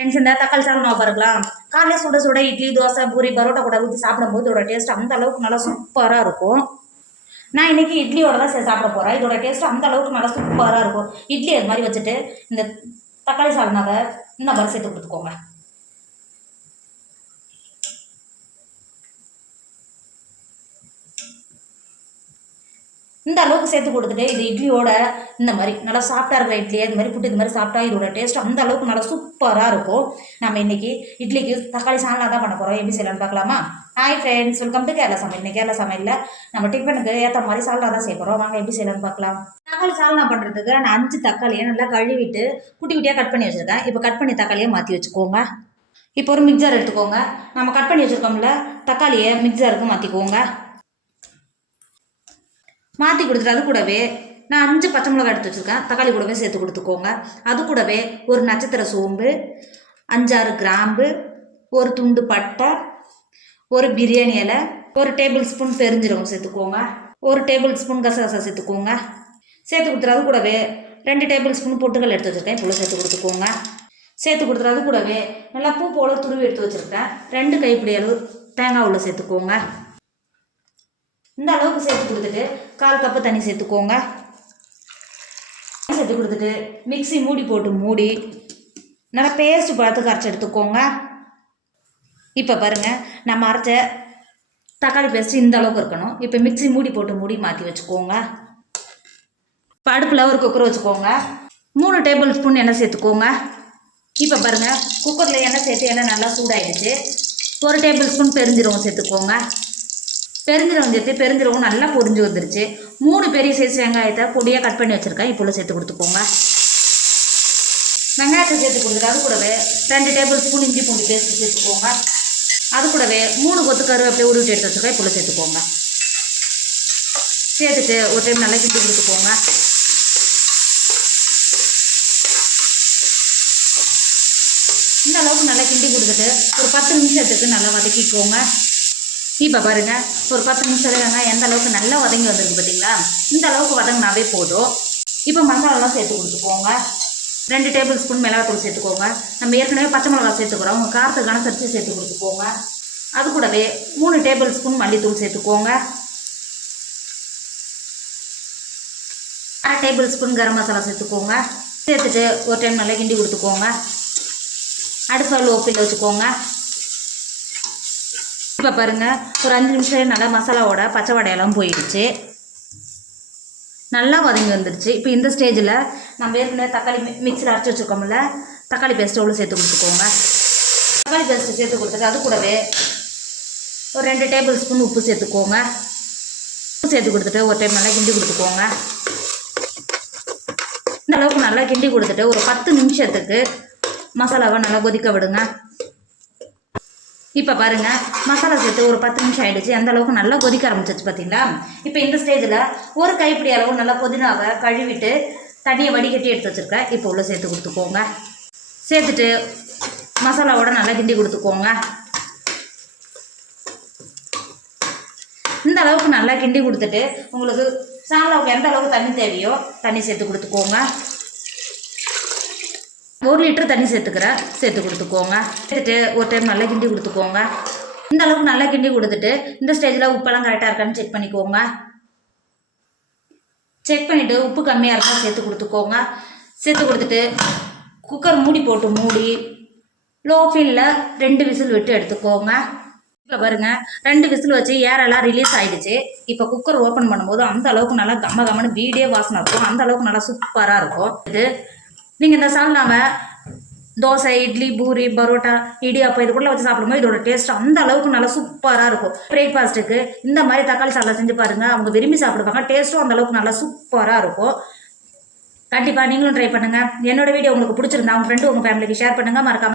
Friends, இந்த தக்காளி சாதம் நான் பாருங்களேன், காலையில சுட சுட இட்லி, தோசை, பூரி, பரோட்டா கூட ஊற்றி சாப்பிடும்போது இதோட டேஸ்ட் அந்த அளவுக்கு நல்லா சூப்பராக இருக்கும். நான் இன்னைக்கு இட்லியோட தான் சாப்பிட போகிறேன். இதோட டேஸ்ட் அந்த அளவுக்கு நல்லா சூப்பராக இருக்கும். இட்லி அது மாதிரி வச்சுட்டு இந்த தக்காளி சாதனாவை இந்த மாதிரி சேர்த்து கொடுத்துக்கோங்க. இந்த அளவுக்கு சேர்த்து கொடுத்துட்டு இது இட்லியோட இந்த மாதிரி நல்லா சாப்பிட்டா இருக்கிற இட்லியை இந்த மாதிரி புட்டு இந்த மாதிரி சாப்பிட்டா இதோட டேஸ்ட் அந்த அளவுக்கு நல்லா சூப்பராக இருக்கும். நம்ம இன்னைக்கு இட்லிக்கு தக்காளி சாதம் தான் பண்ண போகிறோம். எப்படி செய்யலாம்னு பார்க்கலாமா? Hi friends, welcome to Kerala சமையல். இன்னைக்கு கேரளா சமையலில் நம்ம டிஃபனுக்கு ஏற்ற மாதிரி சால்னா தான் செய்யறோம். வாங்க எப்படி செய்யலாம்னு பார்க்கலாம். தக்காளி சால்னா பண்ணுறதுக்கு நான் 5 தக்காளியை நல்லா கழுவிட்டு குட்டி குட்டியாக கட் பண்ணி வச்சுருக்கேன். இப்போ கட் பண்ணி தக்காளியை மாற்றி வச்சுக்கோங்க. இப்போ ஒரு மிக்சர் எடுத்துக்கோங்க. நம்ம கட் பண்ணி வச்சுருக்கோம்ல தக்காளியை மிக்சருக்கு மாற்றிக்கோங்க. மாற்றி கொடுத்துட்டு அது கூடவே நான் 5 பச்சை மிளகாய் எடுத்து வச்சுருக்கேன். தக்காளி கூடவே சேர்த்து கொடுத்துக்கோங்க. அது கூடவே ஒரு நட்சத்திர சோம்பு, 5-6 கிராம்பு, ஒரு துண்டு பட்டை, ஒரு பிரியாணி இலை, ஒரு டேபிள் ஸ்பூன் பெருஞ்சீரகம் சேர்த்துக்கோங்க. ஒரு டேபிள் ஸ்பூன் கசகசா சேர்த்துக்கோங்க. சேர்த்து கொடுத்துட்டு அது கூடவே 2 டேபிள் ஸ்பூன் பொட்டுக்கல் எடுத்து வச்சுருக்கேன். இப்போ சேர்த்து கொடுத்துக்கோங்க. சேர்த்து கொடுத்துட்டு அது கூடவே நல்லா பூ போல துருவி எடுத்து வச்சுருக்கேன். 2 கைப்பிடி அளவு தேங்காய் உள்ள சேர்த்துக்கோங்க. இந்த அளவுக்கு சேர்த்து கொடுத்துட்டு 1/4 கப்பு தண்ணி சேர்த்துக்கோங்க. சேர்த்து கொடுத்துட்டு மிக்ஸி மூடி போட்டு மூடி நல்லா பேஸ்ட் பழத்துக்கு அரைச்சி எடுத்துக்கோங்க. இப்போ பாருங்கள், நம்ம அரைச்ச தக்காளி பேஸ்ட்டு இந்த அளவுக்கு இருக்கணும். இப்போ மிக்ஸி மூடி போட்டு மூடி மாற்றி வச்சுக்கோங்க. இப்போ அடுப்பில் ஒரு குக்கர் வச்சுக்கோங்க. 3 டேபிள் ஸ்பூன் எண்ணெய் சேர்த்துக்கோங்க. இப்போ பாருங்கள், குக்கரில் எண்ணெய் சேர்த்து எண்ணெய் நல்லா சூடாகிடுச்சு. 1 டேபிள் ஸ்பூன் பெருஞ்சீரகம் சேர்த்துக்கோங்க. பெருஞ்சீரகம் சேர்த்து பெருஞ்சீரகம் நல்லா பொரிஞ்சு வந்துருச்சு. 3 பெரிய சைஸ் வெங்காயத்தை பொடியாக கட் பண்ணி வச்சுருக்கேன். இப்போ சேர்த்து கொடுத்துக்கோங்க. வெங்காயத்தை சேர்த்து கொடுத்துட்டு அது கூடவே 2 டேபிள் ஸ்பூன் இஞ்சி பூண்டு பேஸ்ட்டு சேர்த்துக்கோங்க. அது கூடவே 3 கொத்து கருவேப்பிலை உருவிட்டு எடுத்து வச்சுருக்கேன். இப்போ சேர்த்துக்கோங்க. சேர்த்துட்டு ஒரு டைம் நல்லா கிண்டி கொடுத்துக்கோங்க. இந்த அளவுக்கு நல்லா கிண்டி கொடுத்துட்டு ஒரு 10 நிமிஷத்துக்கு நல்லா வதக்கிக்கோங்க. இப்போ பாருங்கள், ஒரு 10 நிமிஷத்துல வெங்காயம் எந்த அளவுக்கு நல்லா வதங்கி வந்திருக்கு பார்த்தீங்களா? இந்த அளவுக்கு வதங்கினாவே போதும். இப்போ மசாலாலாம் சேர்த்து கொடுத்துக்கோங்க. 2 டேபிள் ஸ்பூன் மிளகாத்தூள் சேர்த்துக்கோங்க. நம்ம ஏற்கனவே பச்சை மிளகா சேர்த்துக்கிறோம். உங்கள் காரத்துக்கு அனுசரித்து சேர்த்து கொடுத்துக்கோங்க. அது கூடவே 3 டேபிள் ஸ்பூன் மல்லித்தூள் சேர்த்துக்கோங்க. 1/2 டேபிள் ஸ்பூன் கரம் மசாலா சேர்த்துக்கோங்க. சேர்த்துட்டு ஒரு டைம் நல்லா கிண்டி கொடுத்துக்கோங்க. அடுப்பு லோ ஃப்ளேமில் வச்சுக்கோங்க. இப்போ பாருங்கள், ஒரு 5 நிமிஷம் நல்லா மசாலாவோட பச்சை வடையெல்லாம் போயிடுச்சு. நல்லா வதங்கி வந்துடுச்சு. இப்போ இந்த ஸ்டேஜில் நம்ம ஏற்கனவே தக்காளி மிக்ஸில் அரைச்சி வச்சுருக்கோம்ல, தக்காளி பேஸ்ட்டு அவ்வளோ சேர்த்து கொடுத்துக்கோங்க. தக்காளி பேஸ்ட்டு சேர்த்து கொடுத்துட்டு அது கூடவே ஒரு 2 டேபிள் ஸ்பூன் உப்பு சேர்த்துக்கோங்க. உப்பு சேர்த்து கொடுத்துட்டு ஒரு டைம் நல்லா கிண்டி கொடுத்துக்கோங்க. இந்த அளவுக்கு நல்லா கிண்டி கொடுத்துட்டு ஒரு 10 நிமிஷத்துக்கு மசாலாவை நல்லா கொதிக்க விடுங்க. இப்போ பாருங்கள், மசாலா சேர்த்து ஒரு 10 நிமிஷம் ஆகிடுச்சு. அந்த அளவுக்கு நல்லா கொதிக்க ஆரம்பிச்சிச்சு பார்த்தீங்களா? இப்போ இந்த ஸ்டேஜில் ஒரு கைப்பிடி அளவு நல்லா புதினாவை கழுவிட்டு தண்ணியை வடிகட்டி எடுத்து வச்சுருக்கேன். இப்போ உள்ள சேர்த்து கொடுத்துக்கோங்க. சேர்த்துட்டு மசாலாவோட நல்லா கிண்டி கொடுத்துக்கோங்க. இந்த அளவுக்கு நல்லா கிண்டி கொடுத்துட்டு உங்களுக்கு சாலாவுக்கு எந்த அளவுக்கு தண்ணி தேவையோ தண்ணி சேர்த்து கொடுத்துக்கோங்க. 1 லிட்டர் தண்ணி சேர்த்து கொடுத்துக்கோங்க. சேர்த்துட்டு ஒரு டைம் நல்லா கிண்டி கொடுத்துக்கோங்க. இந்த அளவுக்கு நல்லா கிண்டி கொடுத்துட்டு இந்த ஸ்டேஜில் உப்பெல்லாம் கரெக்டாக இருக்கான்னு செக் பண்ணிக்கோங்க. செக் பண்ணிவிட்டு உப்பு கம்மியாக இருக்கா சேர்த்து கொடுத்துக்கோங்க. சேர்த்து கொடுத்துட்டு குக்கர் மூடி போட்டு மூடி லோ ஃப்ளேமில் 2 விசில் விட்டு எடுத்துக்கோங்க. இப்போ பாருங்கள், 2 விசில் வச்சு ஏரெல்லாம் ரிலீஸ் ஆகிடுச்சு. இப்போ குக்கர் ஓப்பன் பண்ணும்போது அந்த அளவுக்கு நல்லா கம்மன்னு வீடே வாசனை இருக்கும். அந்த அளவுக்கு நல்லா சூப்பராக இருக்கும். இது நீங்கள் இந்த சால்னாவை தோசை, இட்லி, பூரி, பரோட்டா, இடியாப்பம் இது கூட வச்சு சாப்பிடும்போது இதோட டேஸ்ட் அந்த அளவுக்கு நல்லா சூப்பராக இருக்கும். பிரேக்ஃபாஸ்ட்டுக்கு இந்த மாதிரி தக்காளி சால்னா செஞ்சு பாருங்கள். அவங்க விரும்பி சாப்பிடுவாங்க. டேஸ்ட்டும் அந்த அளவுக்கு நல்லா சூப்பராக இருக்கும். கண்டிப்பாக நீங்களும் ட்ரை பண்ணுங்கள். என்னோட வீடியோ உங்களுக்கு பிடிச்சிருந்தா உங்கள் ஃப்ரெண்டு உங்கள் ஃபேமிலிக்கு ஷேர் பண்ணுங்கள். மறக்காம